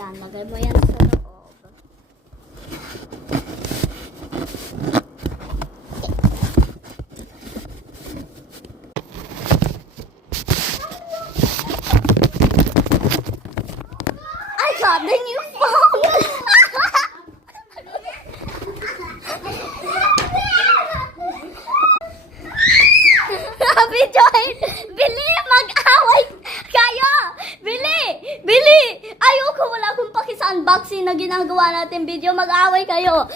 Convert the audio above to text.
Ayan, lagay mo yan sa loob. I got the new phone! Sabi Joy, Bili, mag-away kayo! Bili! Bili! Ayoko, wala akong paki sa unboxing na ginagawa natin video. Mag-away kayo.